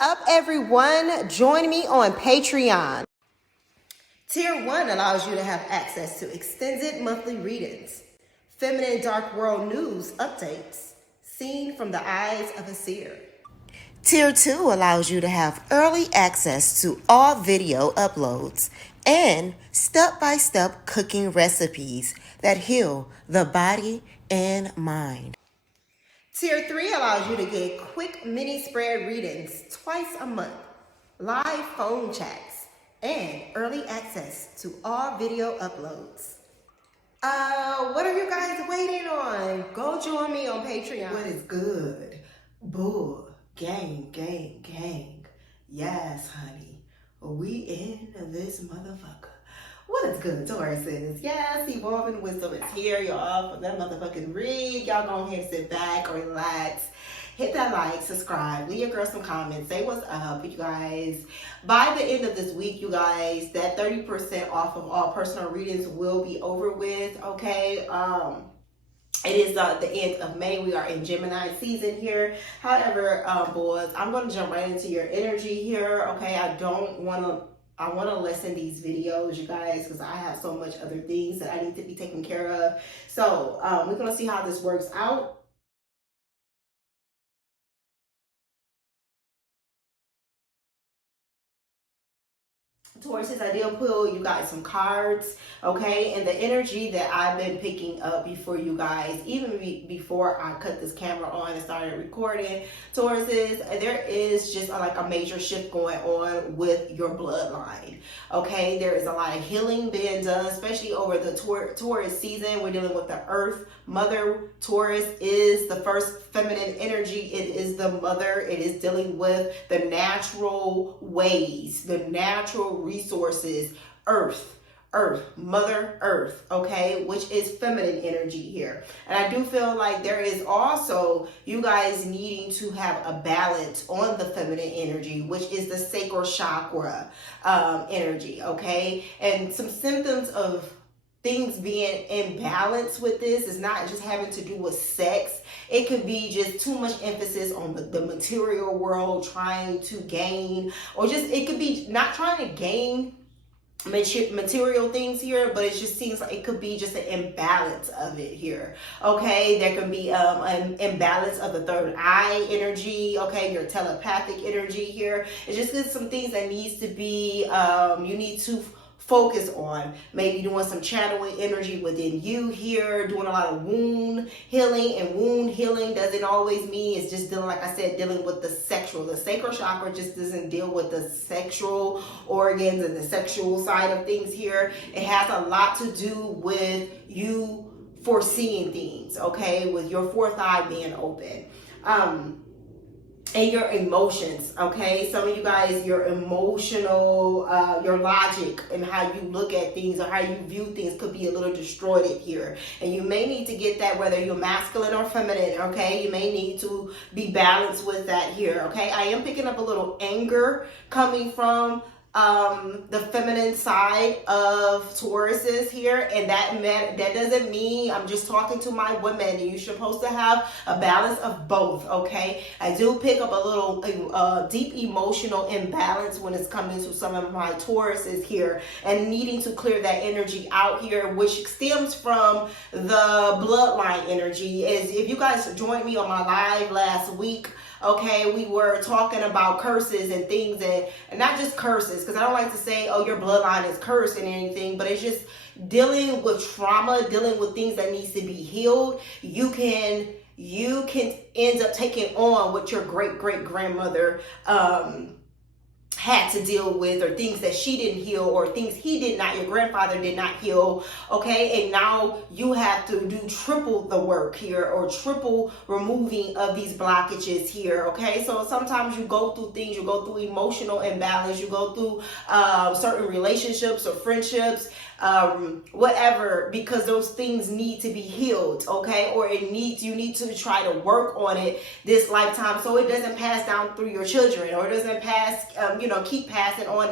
up, everyone? Join me on Patreon. Tier 1 allows you to have access to extended monthly readings, feminine dark world news updates, seen from the eyes of a seer. Tier 2 allows you to have early access to all video uploads and step-by-step cooking recipes that heal the body and mind. Tier 3 allows you to get quick mini spread readings twice a month, live phone chats, and early access to all video uploads. What are you guys waiting on? Go join me on Patreon. What is good? Bull. Gang, gang, gang. Yes, honey. We in this motherfucker. What is good, Tauruses? Yes, Evolving Wisdom is here, y'all, for that motherfucking read. Y'all go ahead and sit back, relax, hit that like, subscribe, leave your girl some comments, say what's up, you guys. By the end of this week, you guys, that 30% off of all personal readings will be over with, okay? It is the end of May. We are in Gemini season here. However, boys, I'm going to jump right into your energy here, okay? I want to lessen these videos, you guys, because I have so much other things that I need to be taken care of. So we're going to see how this works out. Tauruses, I did pull you guys some cards, okay? And the energy that I've been picking up before you guys, even before I cut this camera on and started recording, Tauruses, there is just like a major shift going on with your bloodline, okay? There is a lot of healing being done, especially over the Taurus season. We're dealing with the Earth Mother. Taurus is the first feminine energy. It is the mother. It is dealing with the natural ways, the natural resources, earth, Mother Earth, okay, which is feminine energy here. And I do feel like there is also you guys needing to have a balance on the feminine energy, which is the sacral chakra energy, okay? And some symptoms of things being in balance with this is not just having to do with sex. It could be just too much emphasis on the material world, trying to gain, or just it could be not trying to gain material things here, but it just seems like it could be just an imbalance of it here, okay? There can be an imbalance of the third eye energy, okay? Your telepathic energy here. It's just some things that needs to be you need to focus on, maybe doing some channeling energy within you here, doing a lot of wound healing. And wound healing doesn't always mean it's just dealing, like I said, dealing with the sexual. The sacral chakra just doesn't deal with the sexual organs and the sexual side of things here. It has a lot to do with you foreseeing things, okay, with your fourth eye being open. And your emotions, okay? Some of you guys, your emotional, your logic and how you look at things or how you view things could be a little distorted here. And you may need to get that, whether you're masculine or feminine, okay? You may need to be balanced with that here, okay? I am picking up a little anger coming from the feminine side of Tauruses here, and that doesn't mean I'm just talking to my women. You're supposed to have a balance of both, okay? I do pick up a little deep emotional imbalance when it's coming to some of my Tauruses here, and needing to clear that energy out here, which stems from the bloodline energy. Is if you guys joined me on my live last week, okay, we were talking about curses and things, and not just curses, because I don't like to say, oh, your bloodline is cursed and anything, but it's just dealing with trauma, dealing with things that needs to be healed. You can end up taking on what your great-great-grandmother had to deal with, or things that she didn't heal, or things he did not, your grandfather did not heal, okay? And now you have to do triple the work here, or triple removing of these blockages here, okay? So sometimes you go through things, you go through emotional imbalance, you go through certain relationships or friendships, whatever, because those things need to be healed, okay? Or you need to try to work on it this lifetime, so it doesn't pass down through your children, or it doesn't pass, keep passing on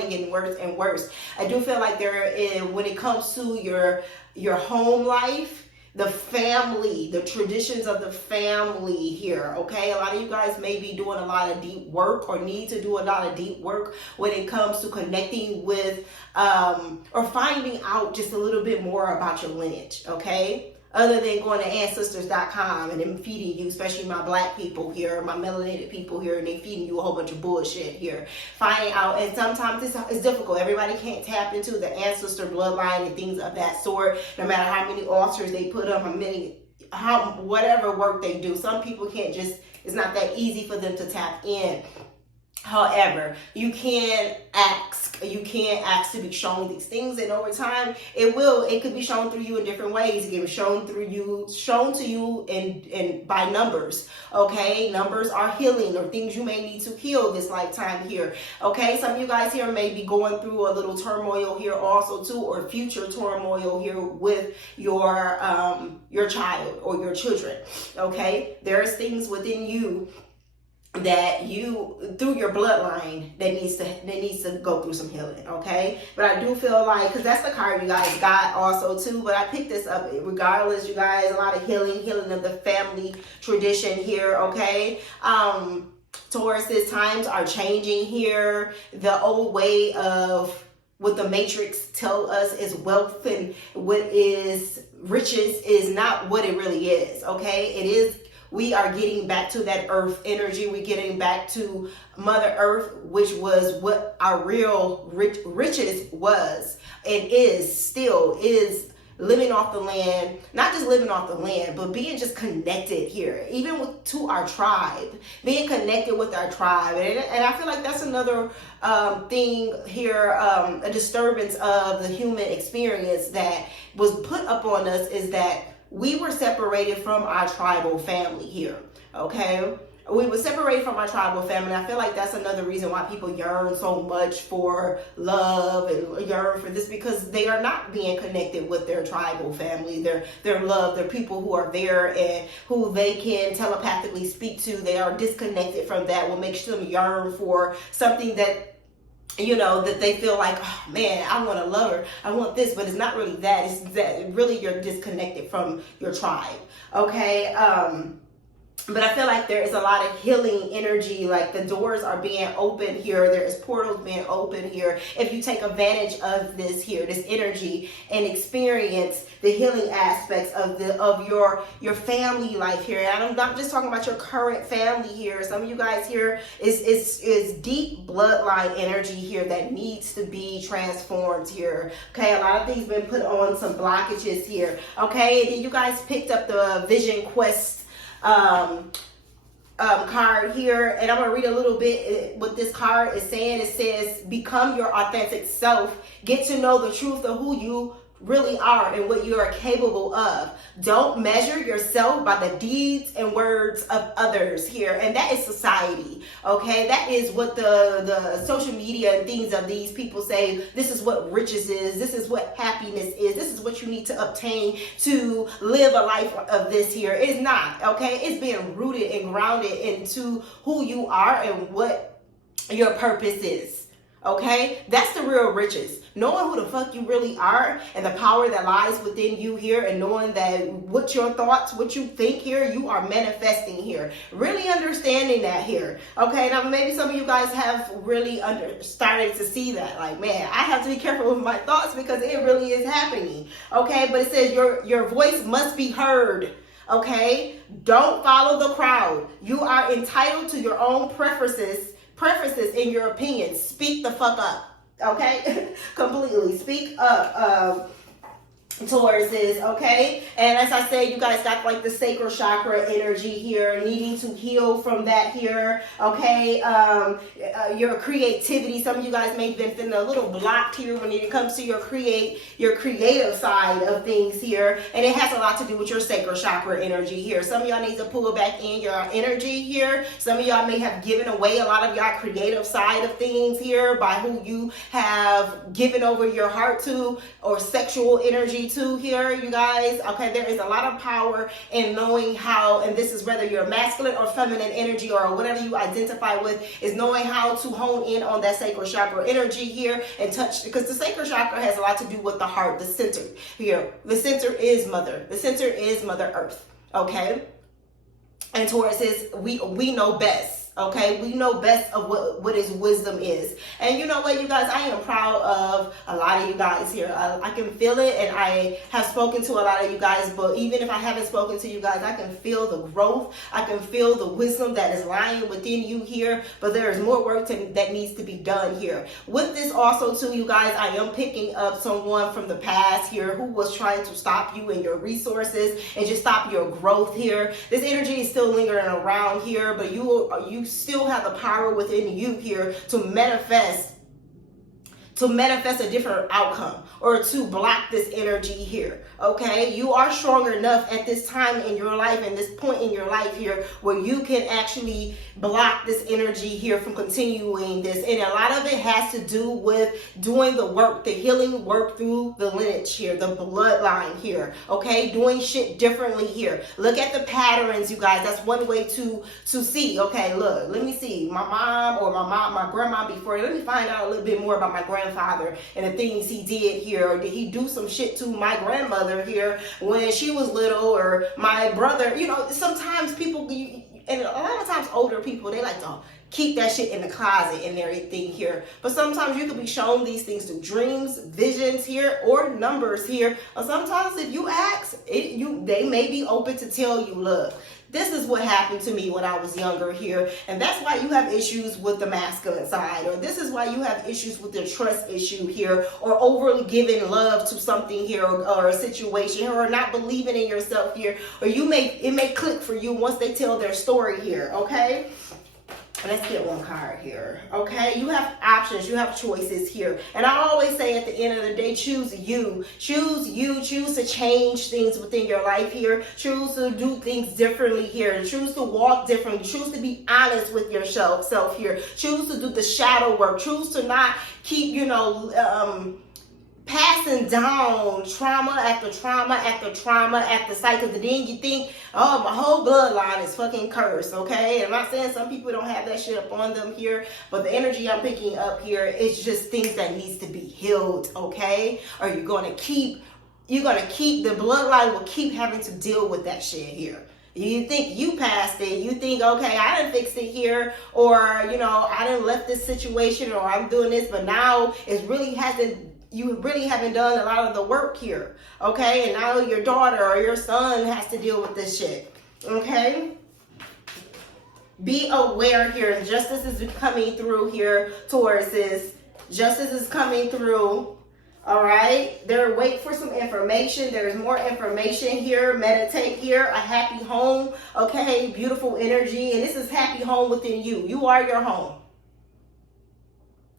and getting worse and worse. I do feel like there is, when it comes to your home life, the family, the traditions of the family here, okay? A lot of you guys may be doing a lot of deep work or need to do a lot of deep work when it comes to connecting with or finding out just a little bit more about your lineage, okay? Other than going to ancestors.com and them feeding you, especially my black people here, my melanated people here, and they feeding you a whole bunch of bullshit here. Finding out, and sometimes this is difficult. Everybody can't tap into the ancestor bloodline and things of that sort, no matter how many altars they put up, whatever work they do. Some people can't just, it's not that easy for them to tap in. However, you can ask to be shown these things, and over time it could be shown through you in different ways. It can be shown to you in by numbers. Okay, numbers are healing or things you may need to heal this lifetime here. Okay, some of you guys here may be going through a little turmoil here also too, or future turmoil here with your child or your children. Okay, there's things within you that you, through your bloodline, that needs to go through some healing, okay? But I do feel like, because that's the card you guys got also too, but I picked this up regardless, you guys, a lot of healing of the family tradition here, okay? Taurus's times are changing here. The old way of what the matrix tell us is wealth and what is riches is not what it really is, okay? It is. We are getting back to that earth energy. We're getting back to Mother Earth, which was what our real riches was and still is living off the land, not just living off the land, but being just connected here, even to our tribe, being connected with our tribe. And I feel like that's another thing here, a disturbance of the human experience that was put up on us, is that we were separated from our tribal family here, okay? We were separated from our tribal family. I feel like that's another reason why people yearn so much for love and yearn for this, because they are not being connected with their tribal family, their love, their people who are there and who they can telepathically speak to. They are disconnected from that, what makes them yearn for something that, you know, that they feel like, oh man, I want to love her, I want this, but it's not really that. It's that really you're disconnected from your tribe, okay? But I feel like there is a lot of healing energy, like the doors are being opened here. There is portals being opened here. If you take advantage of this here, this energy, and experience the healing aspects of your family life here. And I'm not just talking about your current family here. Some of you guys here is deep bloodline energy here that needs to be transformed here. Okay, a lot of things been put on some blockages here. Okay, and then you guys picked up the Vision Quest card here, and I'm gonna read a little bit what this card is saying. It says, become your authentic self, get to know the truth of who you really are and what you are capable of. Don't measure yourself by the deeds and words of others here. And that is society, okay? That is what the social media and things of these people say. This is what riches is. This is what happiness is. This is what you need to obtain to live a life of this here. It's not, okay? It's being rooted and grounded into who you are and what your purpose is. Okay, that's the real riches. Knowing who the fuck you really are and the power that lies within you here, and knowing that what your thoughts, what you think here, you are manifesting here. Really understanding that here. Okay, now maybe some of you guys have really started to see that. Like, man, I have to be careful with my thoughts because it really is happening. Okay, but it says your voice must be heard. Okay, don't follow the crowd. You are entitled to your own preferences in your opinion. Speak the fuck up, okay? Completely speak up. Taurus is, okay? And as I said, you guys got like the sacral chakra energy here, needing to heal from that here, okay? Your creativity, some of you guys may have been feeling a little blocked here when it comes to your creative side of things here, and it has a lot to do with your sacral chakra energy here. Some of y'all need to pull back in your energy here. Some of y'all may have given away a lot of your creative side of things here by who you have given over your heart to, or sexual energy too here, you guys. Okay, there is a lot of power in knowing how, and this is whether you're masculine or feminine energy or whatever you identify with, is knowing how to hone in on that sacral chakra energy here and touch, because the sacral chakra has a lot to do with the heart, the center here. The center is mother. The center is Mother Earth. Okay, and Taurus is we know best. Okay, we know best of what his wisdom is. And you know what, you guys, I am proud of a lot of you guys here. I can feel it, and I have spoken to a lot of you guys, but even if I haven't spoken to you guys, I can feel the growth. I can feel the wisdom that is lying within you here, but there is more work that needs to be done here. With this also too, you guys, I am picking up someone from the past here who was trying to stop you and your resources and just stop your growth here. This energy is still lingering around here, but you still have the power within you here to manifest a different outcome, or to block this energy here. Okay, you are strong enough at this time in your life and this point in your life here where you can actually block this energy here from continuing this. And a lot of it has to do with doing the work, the healing work through the lineage here, the bloodline here. Okay, doing shit differently here. Look at the patterns, you guys. That's one way to see. Okay, look, let me see my mom or my grandma before. Let me find out a little bit more about my grandfather and the things he did here. Or did he do some shit to my grandmother here when she was little, or my brother? You know, sometimes people, and a lot of times older people, they like to keep that shit in the closet and everything here. But sometimes you can be shown these things through dreams, visions here, or numbers here. Or sometimes if you ask, they may be open to tell you, look, this is what happened to me when I was younger here, and that's why you have issues with the masculine side, or this is why you have issues with the trust issue here, or overly giving love to something here, or a situation, or not believing in yourself here, or it may click for you once they tell their story here. Okay, let's get one card here. Okay, you have options, you have choices here, and I always say at the end of the day, choose you. Choose to change things within your life here. Choose to do things differently here. Choose to walk differently. Choose to be honest with yourself here. Choose to do the shadow work. Choose to not keep passing down trauma after trauma after trauma after cycle. And then you think, oh, my whole bloodline is fucking cursed. Okay, and I'm not saying some people don't have that shit up on them here, but the energy I'm picking up here is just things that needs to be healed. Okay, or you're gonna keep the bloodline will keep having to deal with that shit here. You think you passed it, you think, okay, I didn't fix it here, or I didn't left this situation, or I'm doing this, but now you really haven't done a lot of the work here. Okay, and now your daughter or your son has to deal with this shit. Okay, be aware here. Justice is coming through here, Tauruses. Justice is coming through. All right, wait for some information. There's more information here. Meditate here. A happy home. Okay, beautiful energy, and this is happy home within you. You are your home.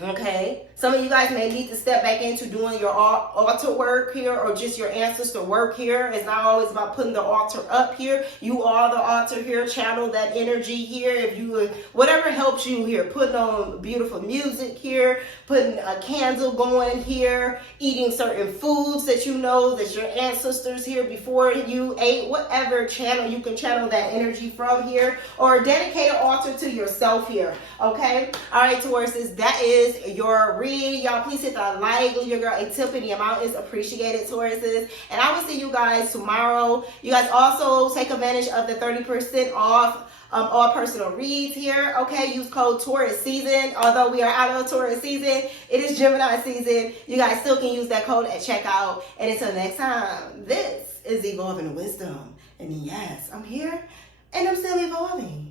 Okay, some of you guys may need to step back into doing your altar work here, or just your ancestor work here. It's not always about putting the altar up here. You are the altar here. Channel that energy here. If you whatever helps you here, putting on beautiful music here, putting a candle going here, eating certain foods that you know that your ancestors here before you ate, whatever channel you can channel that energy from here, or dedicate an altar to yourself here. Okay, all right, Tauruses, that is your read. Y'all, please hit the like, leave your girl a tip, and the amount is appreciated, Tauruses. And I will see you guys tomorrow. You guys also take advantage of the 30% off all personal reads here. Okay, use code Taurus season. Although we are out of Taurus season, it is Gemini season. You guys still can use that code at checkout. And until next time, this is Evolving Wisdom. And yes, I'm here and I'm still evolving.